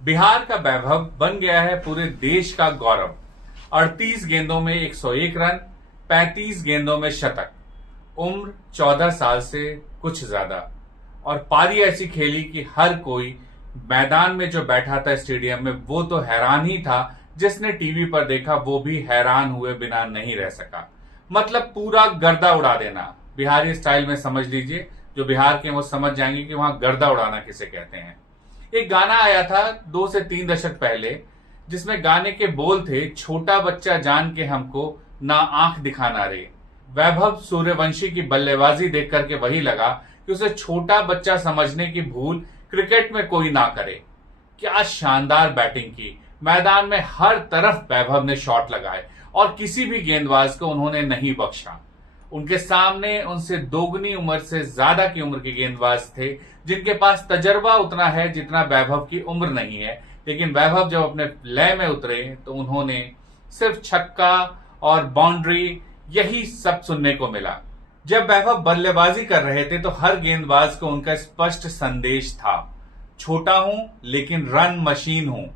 बिहार का वैभव बन गया है पूरे देश का गौरव। 38 गेंदों में 101 रन, 35 गेंदों में शतक, उम्र 14 साल से कुछ ज्यादा, और पारी ऐसी खेली कि हर कोई मैदान में जो बैठा था स्टेडियम में वो तो हैरान ही था। जिसने टीवी पर देखा वो भी हैरान हुए बिना नहीं रह सका। मतलब पूरा गर्दा उड़ा देना, बिहारी स्टाइल में समझ लीजिए। जो बिहार के वो समझ जाएंगे कि वहां गर्दा उड़ाना किसे कहते हैं। एक गाना आया था 2 से 3 दशक पहले, जिसमें गाने के बोल थे, छोटा बच्चा जान के हमको ना आंख दिखाना रे। वैभव सूर्यवंशी की बल्लेबाजी देख करके वही लगा कि उसे छोटा बच्चा समझने की भूल क्रिकेट में कोई ना करे। क्या शानदार बैटिंग की, मैदान में हर तरफ वैभव ने शॉट लगाए और किसी भी गेंदबाज को उन्होंने नहीं बख्शा। उनके सामने उनसे दोगुनी उम्र से ज्यादा की उम्र के गेंदबाज थे, जिनके पास तजर्बा उतना है जितना वैभव की उम्र नहीं है। लेकिन वैभव जब अपने लय में उतरे तो उन्होंने सिर्फ छक्का और बाउंड्री, यही सब सुनने को मिला। जब वैभव बल्लेबाजी कर रहे थे तो हर गेंदबाज को उनका स्पष्ट संदेश था, छोटा हूं लेकिन रन मशीन हूं,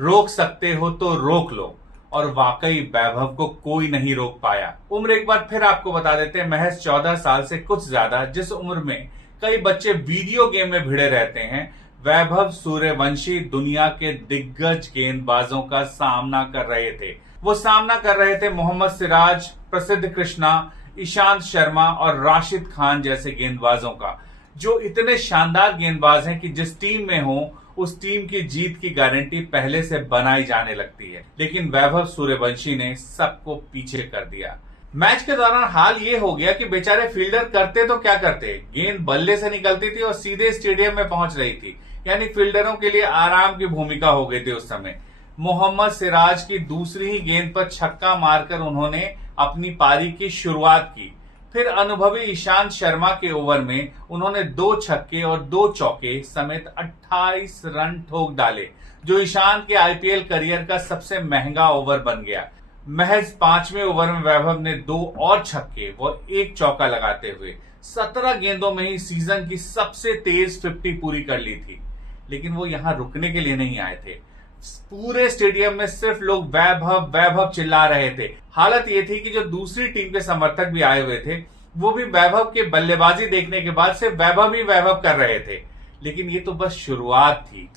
रोक सकते हो तो रोक लो। और वाकई वैभव को कोई नहीं रोक पाया। उम्र एक बार फिर आपको बता देते हैं, महज 14 साल से कुछ ज्यादा, जिस उम्र में कई बच्चे वीडियो गेम में भिड़े रहते हैं, वैभव सूर्यवंशी दुनिया के दिग्गज गेंदबाजों का सामना कर रहे थे। वो सामना कर रहे थे मोहम्मद सिराज, प्रसिद्ध कृष्णा, ईशांत शर्मा और राशिद खान जैसे गेंदबाजों का, जो इतने शानदार गेंदबाज हैं कि जिस टीम में हो उस टीम की जीत की गारंटी पहले से बनाई जाने लगती है। लेकिन वैभव सूर्यवंशी ने सबको पीछे कर दिया। मैच के दौरान हाल ये हो गया कि बेचारे फील्डर करते तो क्या करते, गेंद बल्ले से निकलती थी और सीधे स्टेडियम में पहुंच रही थी। यानी फील्डरों के लिए आराम की भूमिका हो गई थी उस समय। मोहम्मद सिराज की दूसरी ही गेंद पर छक्का मारकर उन्होंने अपनी पारी की शुरुआत की। फिर अनुभवी ईशांत शर्मा के ओवर में उन्होंने 2 छक्के और 2 चौके समेत 28 रन ठोक डाले, जो ईशांत के आईपीएल करियर का सबसे महंगा ओवर बन गया। महज 5वें ओवर में वैभव ने 2 और छक्के व 1 चौका लगाते हुए 17 गेंदों में ही सीजन की सबसे तेज 50 पूरी कर ली थी। लेकिन वो यहां रुकने के लिए नहीं आए थे। पूरे स्टेडियम में सिर्फ लोग वैभव वैभव चिल्ला रहे थे। हालत ये थी कि जो दूसरी टीम के समर्थक भी आए हुए थे, वो भी वैभव के बल्लेबाजी देखने के बाद सिर्फ वैभव ही वैभव कर रहे थे। लेकिन ये तो बस शुरुआत थी।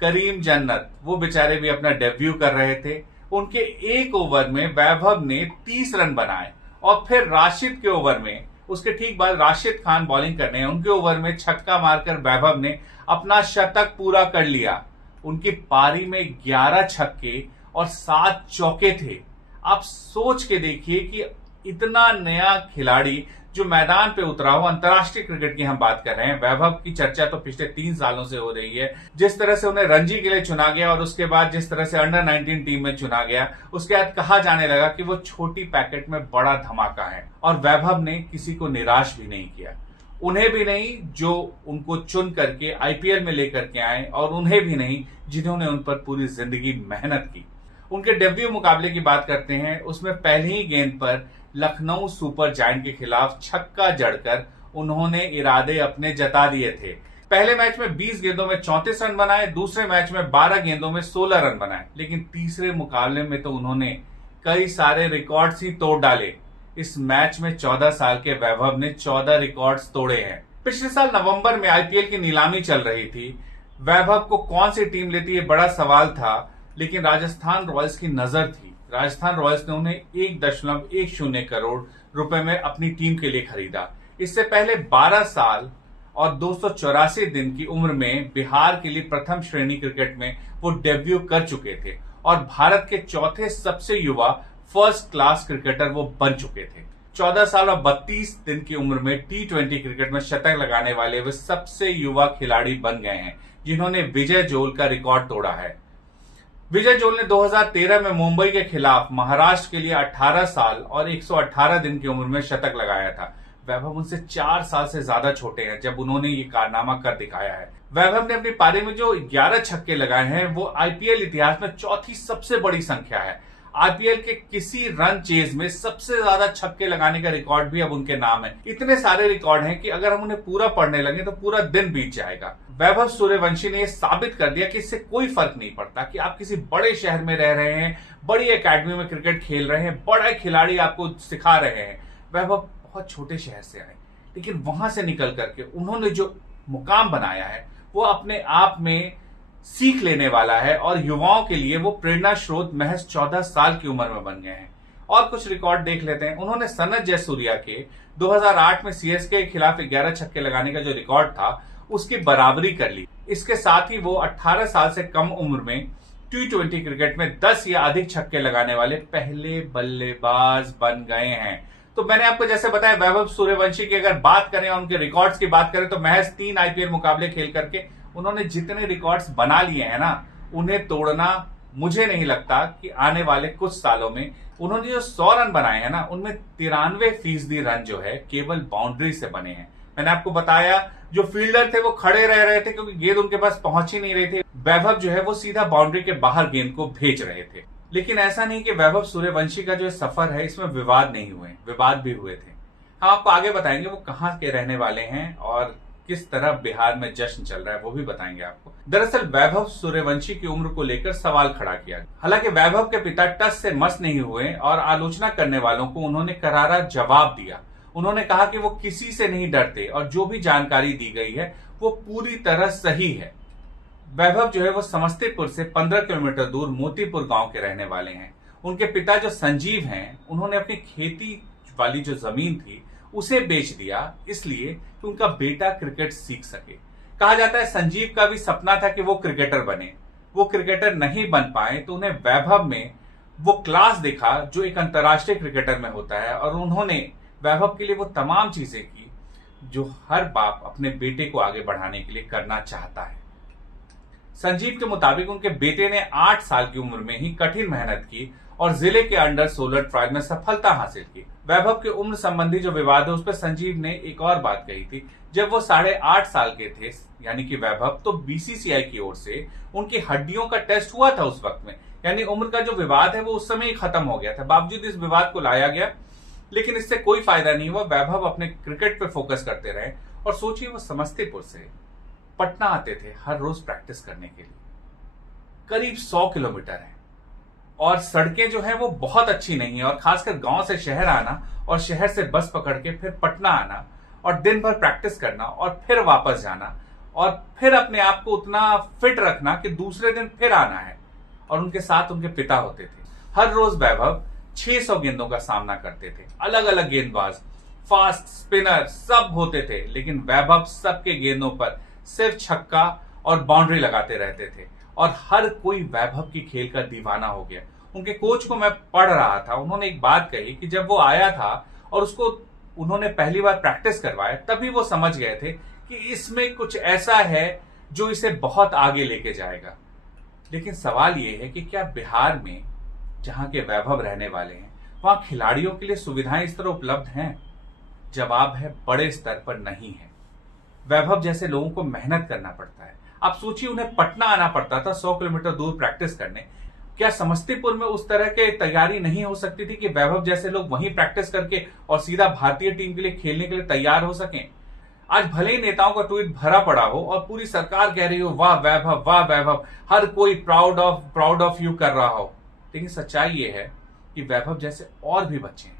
करीम जन्नत, वो बेचारे भी अपना डेब्यू कर रहे थे। उनके 1 ओवर में वैभव ने 30 रन बनाए और फिर राशिद के ओवर में, उसके ठीक बाद राशिद खान बॉलिंग करने, उनके ओवर में छक्का मारकर वैभव ने अपना शतक पूरा कर लिया। उनकी पारी में 11 छक्के और 7 चौके थे। आप सोच के देखिए कि इतना नया खिलाड़ी जो मैदान पे उतरा हो, अंतर्राष्ट्रीय क्रिकेट की हम बात कर रहे हैं। वैभव की चर्चा तो पिछले 3 सालों से हो रही है। जिस तरह से उन्हें रणजी के लिए चुना गया और उसके बाद जिस तरह से अंडर 19 टीम में चुना गया, उसके बाद कहा जाने लगा कि वो छोटी पैकेट में बड़ा धमाका है। और वैभव ने किसी को निराश भी नहीं किया, उन्हें भी नहीं जो उनको चुन करके आईपीएल में लेकर के आए, और उन्हें भी नहीं जिन्होंने उन पर पूरी जिंदगी मेहनत की। उनके डेब्यू मुकाबले की बात करते हैं, उसमें पहली ही गेंद पर लखनऊ सुपर जायंट के खिलाफ छक्का जड़कर उन्होंने इरादे अपने जता दिए थे। पहले मैच में 20 गेंदों में 34 रन बनाए, दूसरे मैच में 12 गेंदों में 16 रन बनाए। लेकिन तीसरे मुकाबले में तो उन्होंने कई सारे रिकॉर्ड्स ही तोड़ डाले। इस मैच में 14 साल के वैभव ने 14 रिकॉर्ड्स तोड़े हैं। पिछले साल नवंबर में आईपीएल की नीलामी चल रही थी। वैभव को कौन सी टीम लेती है बड़ा सवाल था, लेकिन राजस्थान रॉयल्स की नजर थी। राजस्थान रॉयल्स ने उन्हें 1.10 करोड़ रुपए में अपनी टीम के लिए खरीदा। इससे पहले 12 साल और 284 दिन की उम्र में बिहार के लिए प्रथम श्रेणी क्रिकेट में वो डेब्यू कर चुके थे और भारत के चौथे सबसे युवा फर्स्ट क्लास क्रिकेटर वो बन चुके थे। 14 साल और 32 दिन की उम्र में T20 क्रिकेट में शतक लगाने वाले वे सबसे युवा खिलाड़ी बन गए हैं, जिन्होंने विजय जोल का रिकॉर्ड तोड़ा है। विजय जोल ने 2013 में मुंबई के खिलाफ महाराष्ट्र के लिए 18 साल और 118 दिन की उम्र में शतक लगाया था। वैभव उनसे 4 साल से ज्यादा छोटे हैं जब उन्होंने ये कारनामा कर दिखाया है। वैभव ने अपनी पारी में जो 11 छक्के लगाए हैं वो आईपीएल इतिहास में चौथी सबसे बड़ी संख्या है। आईपीएल के किसी रन चेज में सबसे ज्यादा छक्के लगाने का रिकॉर्ड भी अब उनके नाम है। इतने सारे रिकॉर्ड हैं कि अगर हम उन्हें पूरा पढ़ने लगे तो पूरा दिन बीत जाएगा। वैभव सूर्यवंशी ने यह साबित कर दिया कि इससे कोई फर्क नहीं पड़ता कि आप किसी बड़े शहर में रह रहे हैं, बड़ी एकेडमी में क्रिकेट खेल रहे हैं, बड़े खिलाड़ी आपको सिखा रहे हैं। वैभव बहुत छोटे शहर से आए, लेकिन वहां से निकल करके उन्होंने जो मुकाम बनाया है वो अपने आप में सीख लेने वाला है और युवाओं के लिए वो प्रेरणा स्रोत महज 14 साल की उम्र में बन गए हैं। और कुछ रिकॉर्ड देख लेते हैं। उन्होंने सनत जयसूर्या के 2008 में सीएसके के खिलाफ 11 छक्के लगाने का जो रिकॉर्ड था उसकी बराबरी कर ली। इसके साथ ही वो 18 साल से कम उम्र में T20 क्रिकेट में 10 या अधिक छक्के लगाने वाले पहले बल्लेबाज बन गए हैं। तो मैंने आपको जैसे बताया, वैभव सूर्यवंशी की अगर बात करें और उनके रिकॉर्ड्स की बात करें तो महज 3 आईपीएल मुकाबले खेल करके उन्होंने जितने रिकॉर्ड्स बना लिए हैं ना, उन्हें तोड़ना मुझे नहीं लगता कि आने वाले कुछ सालों में। उन्होंने जो 100 रन बनाए हैं ना, उनमें 93% रन जो है केवल बाउंड्री से बने हैं। मैंने आपको बताया जो फील्डर थे वो खड़े रह रहे थे क्योंकि गेंद उनके पास पहुंच ही नहीं रही थी। वैभव जो है वो सीधा बाउंड्री के बाहर गेंद को भेज रहे थे। लेकिन ऐसा नहीं कि वैभव सूर्यवंशी का जो सफर है इसमें विवाद नहीं हुए, विवाद भी हुए थे। हम आपको आगे बताएंगे वो कहाँ के रहने वाले हैं और किस तरह बिहार में जश्न चल रहा है वो भी बताएंगे आपको। दरअसल वैभव सूर्यवंशी की उम्र को लेकर सवाल खड़ा किया। हालांकि वैभव के पिता टस से मस नहीं हुए और आलोचना करने वालों को उन्होंने करारा जवाब दिया। उन्होंने कहा कि वो किसी से नहीं डरते और जो भी जानकारी दी गई है वो पूरी तरह सही है। वैभव जो है वो समस्तीपुर से 15 किलोमीटर दूर मोतीपुर गांव के रहने वाले हैं। उनके पिता जो संजीव हैं, उन्होंने अपनी खेती वाली जो जमीन थी उसे बेच दिया इसलिए कि उनका बेटा क्रिकेट सीख सके। कहा जाता है संजीव का भी सपना था कि वो क्रिकेटर बने। वो क्रिकेटर नहीं बन पाए तो उन्हें वैभव में वो क्लास दिखा जो एक अंतर्राष्ट्रीय क्रिकेटर में होता है और उन्होंने वैभव के लिए वो तमाम चीजें की जो हर बाप अपने बेटे को आगे बढ़ाने के लिए करना चाहता है। संजीव के मुताबिक उनके बेटे ने 8 साल की उम्र में ही कठिन मेहनत की और जिले के अंडर 16 ट्रायल में सफलता हासिल की। वैभव के उम्र संबंधी जो विवाद है उस पर संजीव ने एक और बात कही थी। जब वो 8.5 साल के थे यानी कि वैभव, तो बीसीसीआई की ओर से उनकी हड्डियों का टेस्ट हुआ था उस वक्त में, यानी उम्र का जो विवाद है वो उस समय ही खत्म हो गया था। बावजूद इस विवाद को लाया गया लेकिन इससे कोई फायदा नहीं हुआ। वैभव अपने क्रिकेट पे फोकस करते रहे और सोचिए वो समस्तीपुर से पटना आते थे हर रोज प्रैक्टिस करने के लिए। करीब 100 किलोमीटर है और सड़कें जो है वो बहुत अच्छी नहीं है और खासकर गांव से शहर आना और शहर से बस पकड़ के फिर पटना आना और दिन भर प्रैक्टिस करना और फिर वापस जाना और फिर अपने आप को उतना फिट रखना कि दूसरे दिन फिर आना है। और उनके साथ उनके पिता होते थे। हर रोज वैभव 600 गेंदों का सामना करते थे। अलग अलग गेंदबाज, फास्ट स्पिनर सब होते थे, लेकिन वैभव सबके गेंदों पर सिर्फ छक्का और बाउंड्री लगाते रहते थे और हर कोई वैभव की खेल का दीवाना हो गया। उनके कोच को मैं पढ़ रहा था, उन्होंने एक बात कही कि जब वो आया था और उसको उन्होंने पहली बार प्रैक्टिस करवाया तभी वो समझ गए थे कि इसमें कुछ ऐसा है जो इसे बहुत आगे लेके जाएगा। लेकिन सवाल ये है कि क्या बिहार में जहां के वैभव रहने वाले हैं वहां खिलाड़ियों के लिए सुविधाएं इस तरह उपलब्ध हैं? जवाब है बड़े स्तर पर नहीं है। वैभव जैसे लोगों को मेहनत करना पड़ता है। आप सोचिए उन्हें पटना आना पड़ता था 100 किलोमीटर दूर प्रैक्टिस करने। क्या समस्तीपुर में उस तरह के तैयारी नहीं हो सकती थी कि वैभव जैसे लोग वहीं प्रैक्टिस करके और सीधा भारतीय टीम के लिए खेलने के लिए तैयार हो सकें? आज भले ही नेताओं का ट्वीट भरा पड़ा हो और पूरी सरकार कह रही हो वाह वैभव, हर कोई प्राउड ऑफ यू कर रहा हो, लेकिन सच्चाई ये है कि वैभव जैसे और भी बच्चे हैं।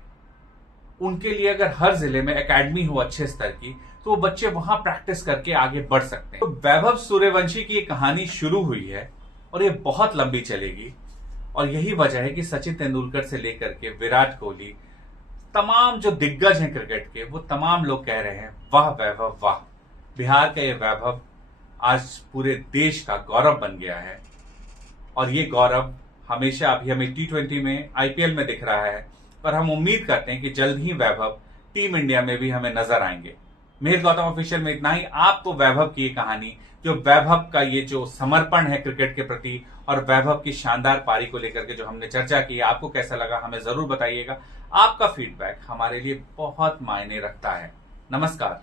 उनके लिए अगर हर जिले में एकेडमी हो अच्छे स्तर की तो वो बच्चे वहां प्रैक्टिस करके आगे बढ़ सकते हैं। तो वैभव सूर्यवंशी की ये कहानी शुरू हुई है और ये बहुत लंबी चलेगी और यही वजह है कि सचिन तेंदुलकर से लेकर के विराट कोहली, तमाम जो दिग्गज हैं क्रिकेट के, वो तमाम लोग कह रहे हैं वाह वैभव वाह। बिहार का ये वैभव आज पूरे देश का गौरव बन गया है और ये गौरव हमेशा अभी हमें T20 में, आईपीएल में दिख रहा है और हम उम्मीद करते हैं कि जल्द ही वैभव टीम इंडिया में भी हमें नजर आएंगे। मिहिर गौतम ऑफिशियल में इतना ही। आपको वैभव की ये कहानी, जो वैभव का ये जो समर्पण है क्रिकेट के प्रति और वैभव की शानदार पारी को लेकर के जो हमने चर्चा की, आपको कैसा लगा हमें जरूर बताइएगा। आपका फीडबैक हमारे लिए बहुत मायने रखता है। नमस्कार।